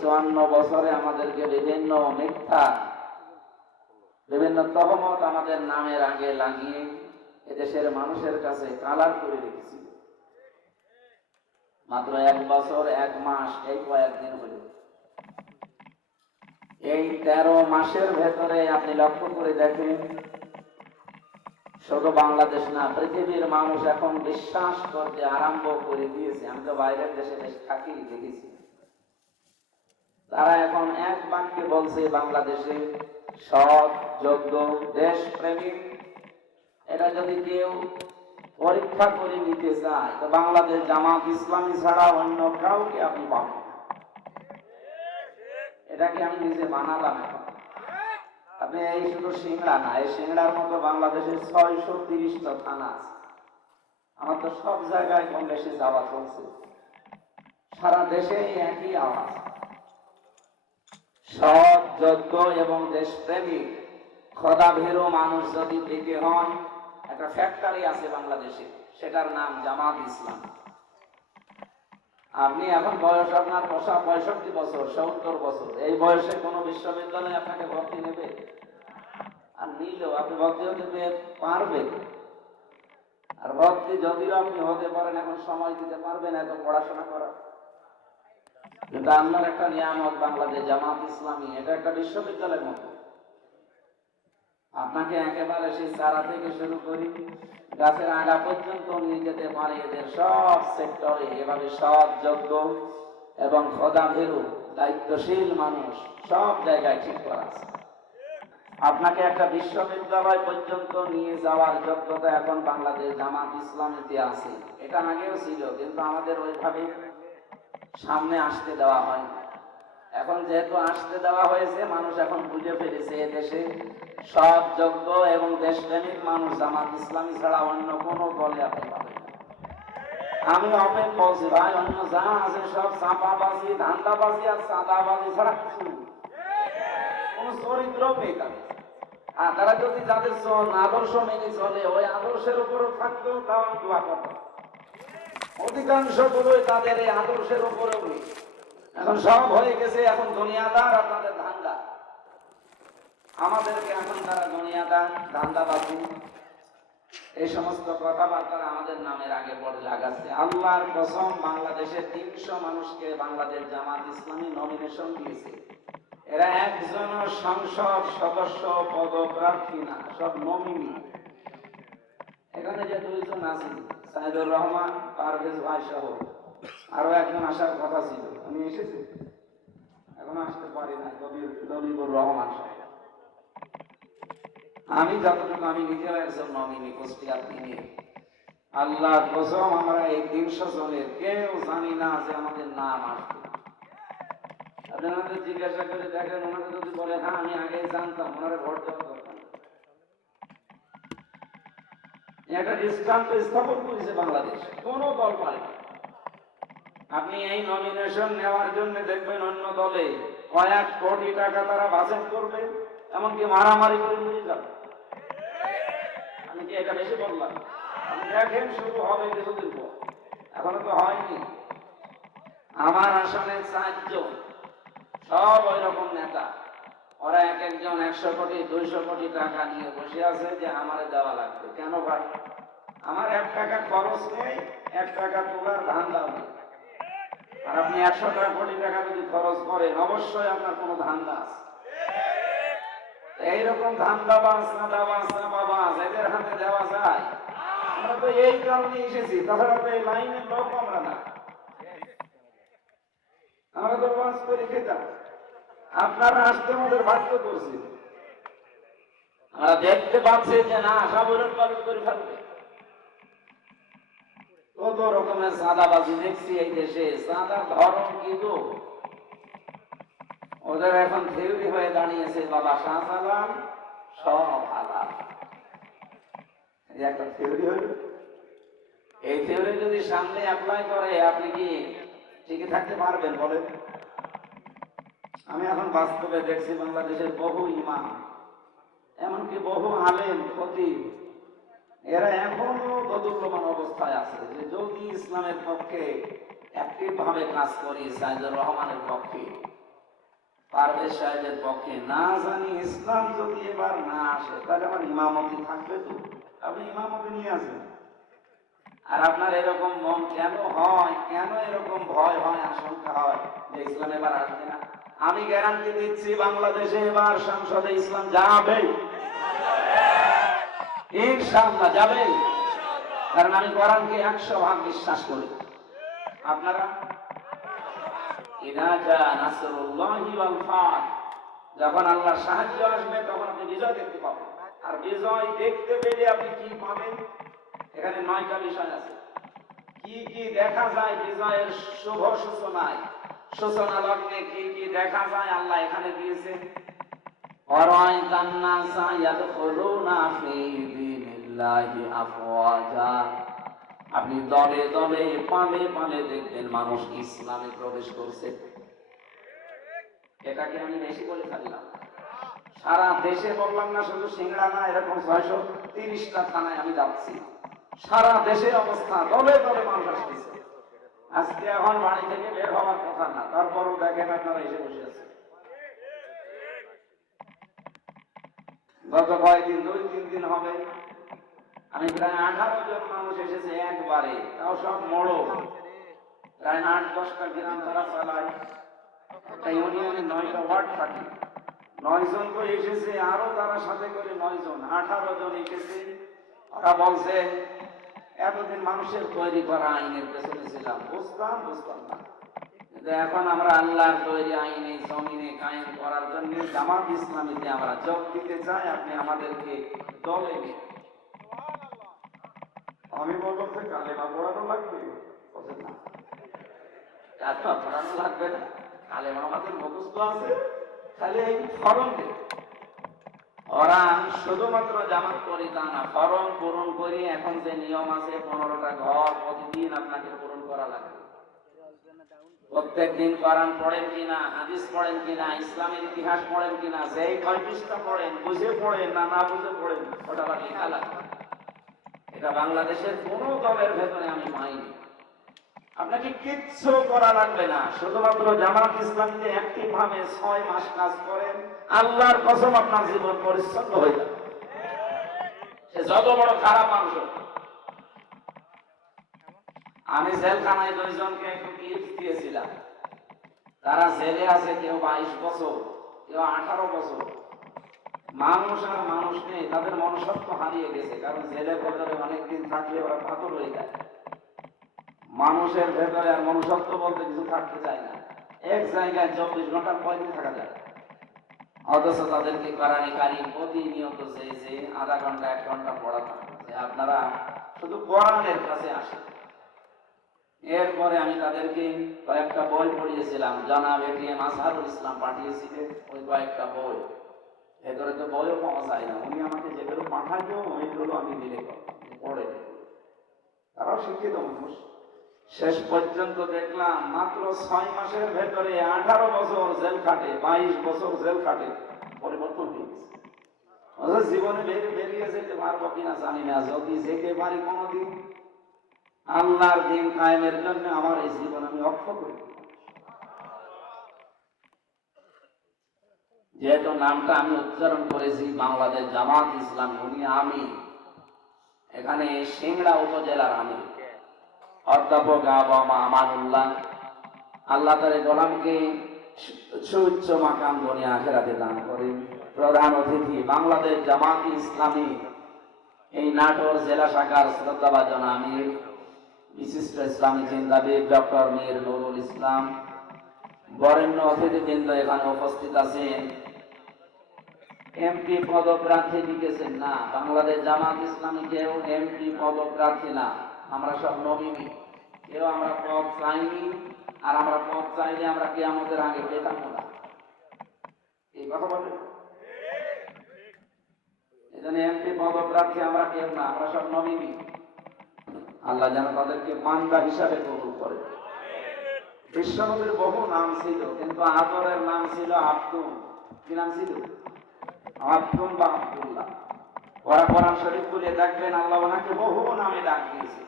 চুয়ান্ন বছরে আমাদেরকে বিভিন্ন মিথ্যা, বিভিন্ন তহমত আমাদের নামের আগে লাগিয়ে এদেশের মানুষের কাছে কালার করে রেখেছিল। মাত্র এক বছর, এক মাস, এই কয়েকদিন হল। এই তেরো মাসের ভেতরে আপনি লক্ষ্য করে দেখেন, শুধু বাংলাদেশ না, পৃথিবীর মানুষ এখন বিশ্বাস করতে আরম্ভ করে দিয়েছে। আমি তো বাইরের দেশে বেশ থাকি, দেখেছি। তারা এখন এক বাক্যে বলছে, বাংলাদেশে সৎ, যোগ্য দেশ প্রেমিক এটা যদি কেউ পরীক্ষা করে নিতে চায় বাংলাদেশ জামাত ইসলামী ছাড়া অন্য কাউকে আপনি পাবেন এটাকে আমি নিজে বানালাম আপনি এই শুধু সিংড়া না, এই সিংড়ার মতো বাংলাদেশের ছয়শো তিরিশটা থানা আছে। আমার তো সব জায়গায় কম বেশি যাওয়া চলছে। সারা দেশে একই আওয়াজ। সৎ, যোগ্য এবং দেশপ্রেমিক খোদা ভীরু মানুষ যদি দিকে হন, একটা ফ্যাক্টরি আছে বাংলাদেশে, সেটার নাম জামাত ইসলাম। আপনি এখন বয়স আপনার পশা পঁয়ষট্টি বছর, সত্তর বছর, এই বয়সে কোনো বিশ্ববিদ্যালয়ে আপনাকে ভর্তি নেবে? আর নিলেও আপনি ভর্তি হতে পারবেন। আর ভর্তি যদিও আপনি হতে পারেন, এখন সময় দিতে পারবেন এত পড়াশোনা করা কিন্তু আপনার একটা নিয়ামত বাংলাদেশ জামাত ইসলামী, এটা একটা বিশ্ববিদ্যালয়ের মতো। আপনাকে একেবারে সেই চারা থেকে শুরু করি, গাছের আগা পর্যন্ত নিয়ে যেতে পারে এদের সব সেক্টরে, এভাবে এবং দায়িত্বশীল মানুষ সব জায়গায় ঠিক করা আছে। আপনাকে একটা বিশ্ববিদ্যালয় পর্যন্ত নিয়ে যাওয়ার যোগ্যতা এখন বাংলাদেশ জামাত ইসলামেতে আছে। এটা আগেও ছিল, কিন্তু আমাদের ওইভাবে সামনে আসতে দেওয়া হয়। এখন যেহেতু আসতে দেওয়া হয়েছে, মানুষ এখন বুঝে ফেলেছে দেশে সৎ, যোগ্য এবং দেশপ্রেমিক মানুষ জামাত ইসলামী ছাড়া অন্য কোনো দলে আপনি আমি অপেন বলছি ভাই, অন্য যা আছে সব চাপাবাজি ধান্দাবাজি আর সাদাবাজি ছাড়া কিছু। কোনো চরিত্র নেই তাদের। আর তারা যদি যাদের আদর্শ মেনে চলে, ওই আদর্শের উপরও থাকতো তাও আমি দোয়া করতাম অধিকাংশ গুলোই তাদের এই আদর্শের উপরে এখন সব হয়ে গেছে এখন দুনিয়াদার আর তাদের ধান্দা। আমাদেরকে এখন তারা দুনিয়াদার, ধান্দাবাজি, এই সমস্ত কথাবার্তা আমাদের নামের আগে পড়ে লাগাচ্ছে। আল্লাহর কসম বাংলাদেশের তিনশো মানুষকে বাংলাদেশ জামাত ইসলামী নমিনেশন দিয়েছে। এরা একজন সংসদ সদস্য, পদপ্রার্থী না, সব নমিনি এখানে যে দুইজন আছেন সাইদুর রহমান, পারভেজ ভাই সহ। আরও একজন আসার কথা ছিল। আসতে পারি না রহমান সাহেব। আমি যতটুকু, আমি নিজেও একজন নমিনি, কুষ্টিয়ার তিনি। আল্লাহ কসম, আমরা এই তিনশো জনের কেউ জানি না যে আমাদের নাম আসবে। ওনাদের জিজ্ঞাসা করে দেখেন ওনারা যদি বলে হ্যাঁ আমি আগে জানতাম, ওনারা ভোট দেওয়ার দরকার নেই। একটা দৃষ্টান্ত স্থাপন করেছে বাংলাদেশ। কোন দল পারে আপনি এই নমিনেশন নেওয়ার জন্য দেখবেন অন্য দলে কয়েক কোটি টাকা তারা বাজেট করবে, এমনকি মারামারি করে নিয়ে যাবে। আমি কি এটা বেশি বললাম? দেখেন শুরু হবে কিছুদিন পর। এখনও তো হয়নি। আমার আসনে সাহায্য সব ওই রকম নেতা। ওরা এক একজন একশো কোটি, দুইশো কোটি টাকা নিয়ে বসে আছে যে আমারে দেওয়া লাগবে। কেন ভাই? আমার এক টাকা খরচ নেই, এক টাকা তোলার ধান্দা নেই। আর আপনি একশো টাকা কোটি টাকা যদি খরচ করেন, অবশ্যই আপনার কোনো ধান্দা আছে। এইরকম ধান্দাবাজ সাদাবাজ সাবাবাজ এদের হাতে দেওয়া যায়। আমরা তো এই কারণে এসেছি, তাছাড়া তো এই লাইনের লোক আমরা না। আমরা তো পাস করে খেতাম। আপনারা আসতে আমাদের বাধ্য করছে। দেখতে পাচ্ছি যে না ওরকম পালন করে ফেলবে। কত রকমের সাদাবাজি দেখছি এই দেশে। সাদার ধরন কি গো? ওদের এখন থিওরি হয়ে দাঁড়িয়েছে, বাবা শাহজালাল, সব হালাল। একটা থিওরি হইল এই থিওরি যদি সামনে অ্যাপ্লাই করে, আপনি কি টিকে থাকতে পারবেন বলেন? আমি এখন বাস্তবে দেখছি বাংলাদেশের বহু ইমাম, এমনকি বহু আলেম, খতিব, এরা এখনও দোদুল্যমান অবস্থায় আছে যে যদি ইসলামের পক্ষে ভাবে কাজ করি সাইদুর রহমানের পক্ষে, পারভেজ সাহেবের পক্ষে, না জানি ইসলাম যদি এবার না আসে, তাহলে আমার ইমামতি থাকবে তো? আপনি ইমামতি নিয়ে আসেন। আর আপনার এরকম মন কেন হয়, কেন এরকম ভয় হয়, আশঙ্কা হয় যে ইসলাম এবার আসবে না? আমি গ্যারান্টি দিচ্ছি বাংলাদেশে এবার সংসদে ইসলাম যাবে। ইনশাআল্লাহ যাবে। কারণ আমি কোরআনকে একশো ভাগ বিশ্বাস করি। আপনারা? যখন আল্লাহ সাহায্য আসবে, তখন আপনি বিজয় দেখতে পাবেন। আর বিজয় দেখতে পেলে আপনি কি পাবেন? এখানে নয়টা বিষয় আছে। কি কি দেখা যায় বিজয়ের শুভ সূচনায়? সূচনা লগ্নে কি কি দেখা যায় আল্লাহ এখানে দিয়েছে? আপনি দলে দলে, পালে পালে দেখবেন মানুষ ইসলামে প্রবেশ করছে। এটাকে আমি বেশি বলে ফেললাম। সারা দেশে বললাম না, শুধু সিংড়া না, এরকম ছয়শো তিরিশটা থানায় আমি যাচ্ছি। সারা দেশের অবস্থা, দলে দলে মানুষ আসতেছে। আজকে এখন বাড়ি থেকে বের হওয়ার কথা না, তারপরও দেখেন আপনারা এসে বসে আছে গত কয়েকদিন দুই, তিন দিন হবে, আমি প্রায় আঠারো জন মানুষ এসেছে একবারে, তাও সব মোড়ো প্রায় আট, দশটা গ্রাম তারা চালায়। একটা ইউনিয়নে নয়টা ওয়ার্ড থাকে। নয় জন করে এসেছে আরও তারা সাথে করে নয় জন, আঠারো জন এসেছে। ওরা বলছে এতদিন মানুষের তৈরি করা আইনের পেছনে ছিলাম। বুঝতাম বুঝতাম না। কিন্তু এখন আমরা আল্লাহর তৈরি আইনে জমিনে কায়েম করার জন্য জামাত ইসলামীতে আমরা যোগ দিতে চাই। আপনি আমাদেরকে দলে আমি বলব যে কালেমা পড়ানো লাগবে? না। কালেমা পড়ানো লাগবে না। কালেমা আমাদের মুখস্থ আছে। খালি এই ফরম দে ওরা শুধুমাত্র জামাত করি তা না, ফরম পূরণ করি, এখন যে নিয়ম আছে, পনেরোটা ঘর প্রতিদিন আপনাকে পূরণ করা লাগবে প্রত্যেক দিন পড়েন কিনা, হাদিস পড়েন কিনা, ইসলামের ইতিহাস পড়েন কিনা, যেই পৃষ্ঠা পড়েন, বুঝে পড়েন না না বুঝে পড়েন, ওটা আবার লেখা এটা বাংলাদেশের কোন দলের ভেতরে আমি পাইনি আপনাকে কিচ্ছু করা লাগবে না। শুধুমাত্র জামাত ইসলামীতে একটি ভাবে ছয় মাস কাজ করেন, আল্লাহর কসম আপনার জীবন পরিচ্ছন্ন হয়ে যাবে। যত বড় খারাপ মানুষ আমি জেলখানায় দুইজনকে একটু দিয়েছিলাম। তারা জেলে আছে কেউ বাইশ বছর, কেউ আঠারো বছর। মানুষ আর মানুষ নেই, তাদের মনুষ্যত্ব হারিয়ে গেছে, কারণ জেলের ভেতরে অনেকদিন থাকলে ওরা পাথর হয়ে যায়। মানুষের ভেতরে আর মনুষ্যত্ব বলতে কিছু থাকতে চায় না। এক জায়গায় চব্বিশ ঘণ্টা কয়দিন থাকা যায়। অথচ তাদেরকে কোরআনে কারিম প্রতিনিয়ত যে আধা ঘণ্টা, এক ঘণ্টা পড়াতাম যে আপনারা শুধু কোরআনের কাছে আসেন। এরপরে আমি তাদেরকে কয়েকটা বই পড়িয়েছিলাম। জনাব এটিএম আজহারুল ইসলাম পাঠিয়েছিলেন ওই কয়েকটা বই। ভেতরে তো বইও পাওয়া যায় না। উনি আমাকে যেগুলো পাঠাইতো ওইগুলো আমি দিলে পড়ে। তারাও শিক্ষিত মানুষ। শেষ পর্যন্ত দেখলাম মাত্র ছয় মাসের ভেতরে আঠারো বছর জেল খাটে, বাইশ বছর জেল খাটে। পরিবর্তন হয়ে গেছে। জীবনে বেরিয়ে যেতে পারব কিনা জানি না, যদি যেতে পারি কোনোদিন। আল্লাহর দিন কায়েমের জন্য আমার এই জীবন আমি অক্ষ করি। যেহেতু নামটা আমি উচ্চারণ করেছি, বাংলাদেশ জামাত ইসলামী, উনি আমি এখানে সিংড়া উপজেলার আমি অধ্যাপক আবামা আমানুল্লাহ, আল্লাহ তার গোলামকে সুউচ্চ মাকাম দুনিয়া আখেরাতে দান করেন। প্রধান অতিথি বাংলাদেশ জামাত ইসলামী, এই নাটোর জেলা শাখার শ্রদ্ধাভাজন আমির, বিশিষ্ট ইসলামী চিন্তাবিদ ডক্টর মীর নুরুল ইসলাম, বরেণ্য অতিথিবৃন্দ এখানে উপস্থিত আছেন। এমপি পদপ্রার্থী লিখেছেন, না, বাংলাদেশ জামাত ইসলামী কেউ এমপি পদপ্রার্থী না, আমরা সব নবীনি কেউ আমরা চাইনি, আর আমরা চাইলে আমরা আমাদের আগে পেতাম না। এই কথা বলে এজন্য এমপি পদপ্রার্থী আমরা কেউ না, আমরা সব আল্লাহ যেন তাদেরকে মান্দা হিসাবে কবুল করে বিশ্বনবীর বহু নাম ছিল, কিন্তু আদরের নাম ছিল আব্দুল। কি নাম ছিল? আব্দুল বা আব্দুল্লাহ। ওরা কোরআন শরীফ খুলে দেখবেন আল্লাহ ওনাকে বহু নামে ডাক দিয়েছে।